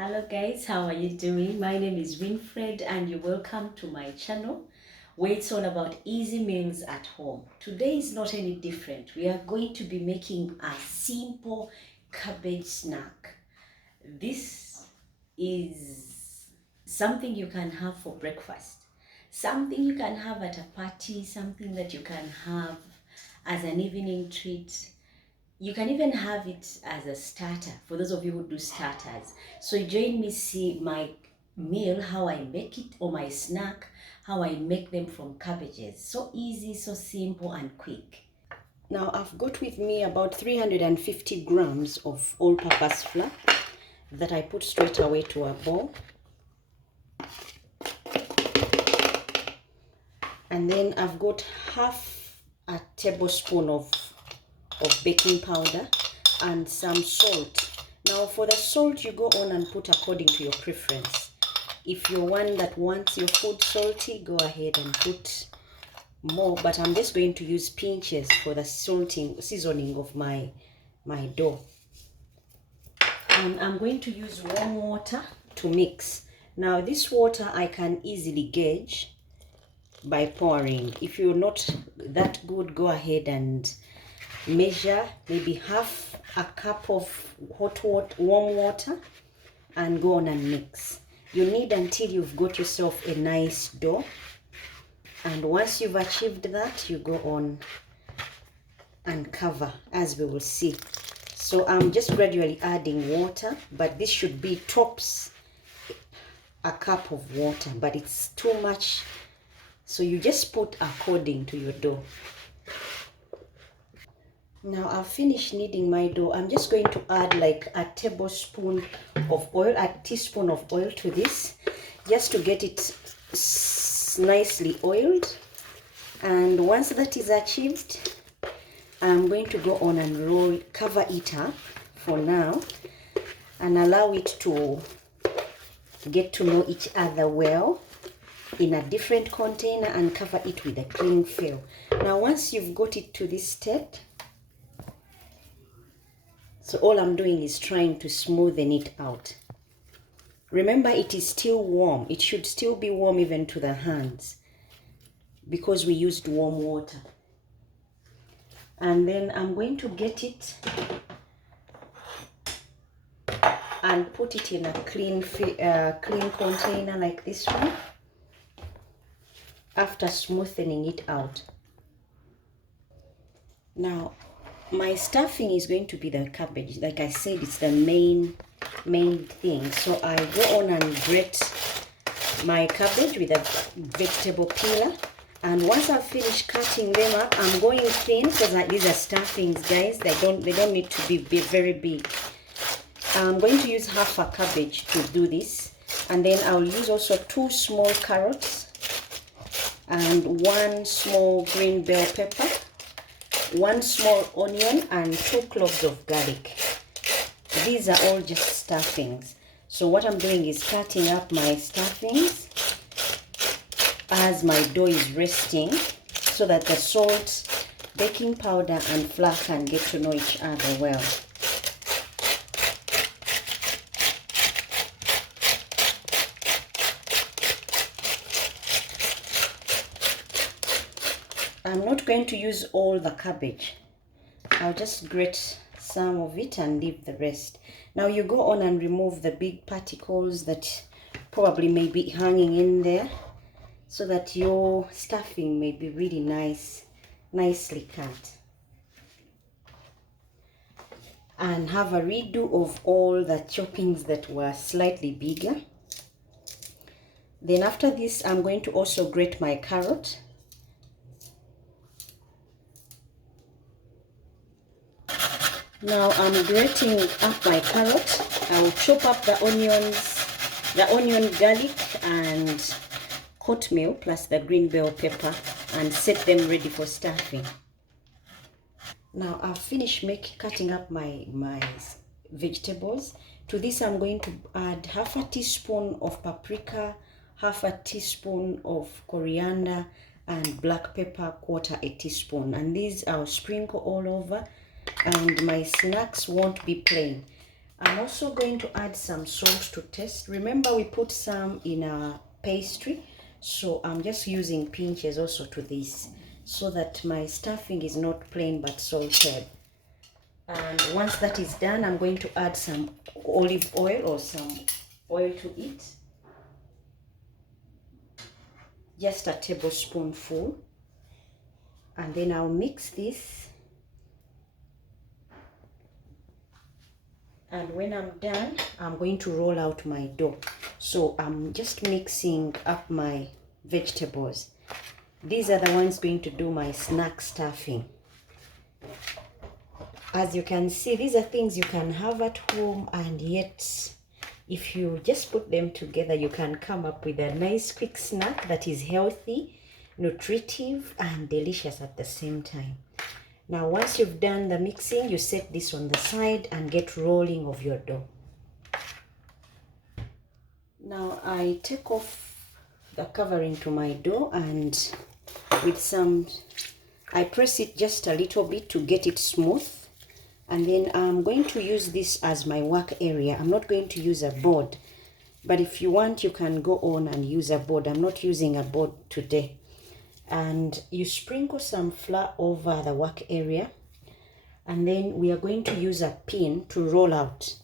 Hello guys, how are you doing? My name is Winfred and you're welcome to my channel where it's all about easy meals at home. Today is not any different. We are going to be making a simple cabbage snack. This is something you can have for breakfast, something you can have at a party, something that you can have as an evening treat. You can even have it as a starter for those of you who do starters. So join me, see my meal, how I make it, or my snack, how I make them from cabbages. So easy, so simple and quick. Now I've got with me about 350 grams of all-purpose flour that I put straight away to a bowl. And then I've got half a tablespoon of baking powder and some salt. Now for the salt, you go on and put according to your preference. If you're one that wants your food salty, go ahead and put more, but I'm just going to use pinches for the seasoning of my dough. And I'm going to use warm water to mix. Now this water I can easily gauge by pouring. If you're not that good, go ahead and measure maybe half a cup of warm water and go on and mix. You need until you've got yourself a nice dough, and once you've achieved that, you go on and cover, as we will see. So I'm just gradually adding water, but this should be tops a cup of water, but it's too much, so you just put according to your dough. Now I've finished kneading my dough. I'm just going to add like a tablespoon of oil, a teaspoon of oil to this, just to get it nicely oiled. And once that is achieved, I'm going to go on and cover it up for now and allow it to get to know each other well in a different container and cover it with a cling film. Now once you've got it to this step, so all I'm doing is trying to smoothen it out. Remember, it is still warm. It should still be warm even to the hands because we used warm water. And then I'm going to get it and put it in a clean container like this one after smoothing it out. Now my stuffing is going to be the cabbage. Like I said, it's the main thing. So I go on and grate my cabbage with a vegetable peeler. And once I've finished cutting them up, I'm going thin because these are stuffings, guys. They don't need to be very big. I'm going to use half a cabbage to do this, and then I'll use also 2 small carrots and 1 small green bell pepper, 1 small onion, and 2 cloves of garlic. These are all just stuffings. So what I'm doing is cutting up my stuffings as my dough is resting, so that the salt, baking powder, and flour can get to know each other well. I'm not going to use all the cabbage. I'll just grate some of it and leave the rest. Now you go on and remove the big particles that probably may be hanging in there, so that your stuffing may be really nicely cut. And have a redo of all the choppings that were slightly bigger. Then after this, I'm going to also grate my carrot. Now I'm grating up my carrot. I will chop up the onion, garlic, and oatmeal plus the green bell pepper and set them ready for stuffing. Now I've finished cutting up my vegetables. To this I'm going to add half a teaspoon of paprika, half a teaspoon of coriander, and black pepper, 1/4 teaspoon. And these I'll sprinkle all over, and my snacks won't be plain. I'm also going to add some salt to taste. Remember, we put some in our pastry, so I'm just using pinches also to this, so that my stuffing is not plain but salted. And once that is done, I'm going to add some olive oil or some oil to it. Just a tablespoonful. And then I'll mix this. And when I'm done, I'm going to roll out my dough. So I'm just mixing up my vegetables. These are the ones going to do my snack stuffing. As you can see, these are things you can have at home, and yet if you just put them together, you can come up with a nice quick snack that is healthy, nutritive, and delicious at the same time. Now, once you've done the mixing, you set this on the side and get rolling of your dough. Now, I take off the covering to my dough, and I press it just a little bit to get it smooth. And then I'm going to use this as my work area. I'm not going to use a board, but if you want, you can go on and use a board. I'm not using a board today. And you sprinkle some flour over the work area, and then we are going to use a pin to roll out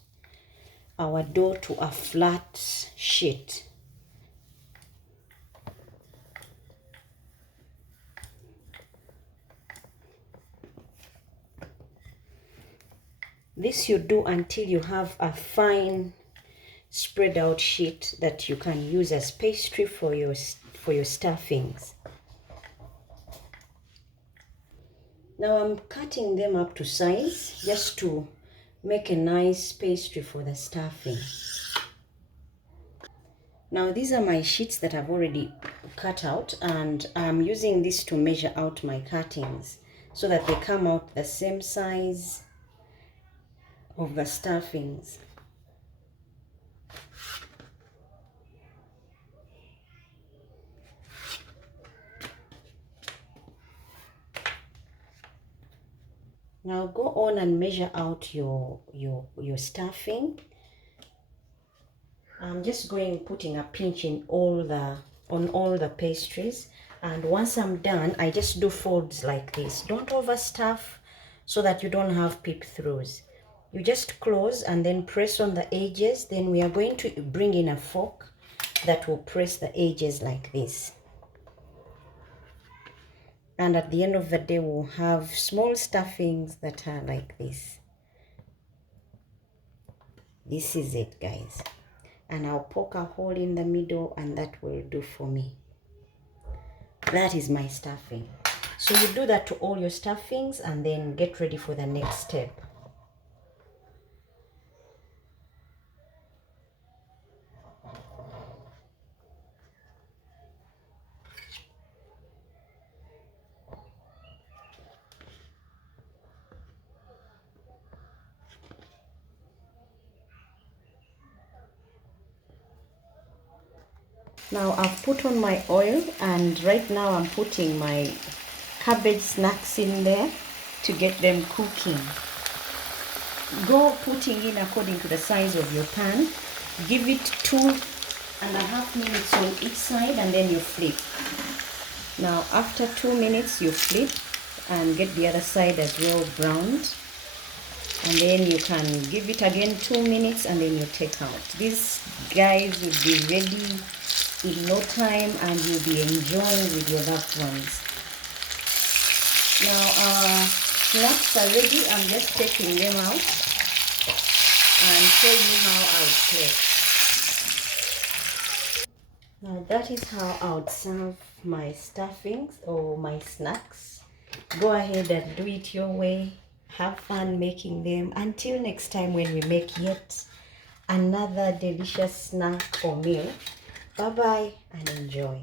our dough to a flat sheet. This you do until you have a fine spread out sheet that you can use as pastry for your stuffings. Now I'm cutting them up to size just to make a nice pastry for the stuffing. Now these are my sheets that I've already cut out, and I'm using this to measure out my cuttings so that they come out the same size of the stuffings. Now go on and measure out your stuffing. I'm just putting a pinch on all the pastries, and once I'm done, I just do folds like this. Don't overstuff so that you don't have peep throughs. You just close and then press on the edges. Then we are going to bring in a fork that will press the edges like this. And at the end of the day, we'll have small stuffings that are like this. This is it, guys. And I'll poke a hole in the middle, and that will do for me. That is my stuffing. So you do that to all your stuffings, and then get ready for the next step. Now I've put on my oil, and right now I'm putting my cabbage snacks in there to get them cooking. Go putting in according to the size of your pan. Give it 2.5 minutes on each side, and then you flip. Now after 2 minutes, you flip and get the other side as well browned. And then you can give it again 2 minutes, and then you take out. These guys will be ready in no time, and you'll be enjoying with your loved ones. Now our snacks are ready. I'm just taking them out and show you how I would plate. Now that is how I would serve my stuffings or my snacks. Go ahead and do it your way. Have fun making them. Until next time, when we make yet another delicious snack or meal. Bye-bye and enjoy.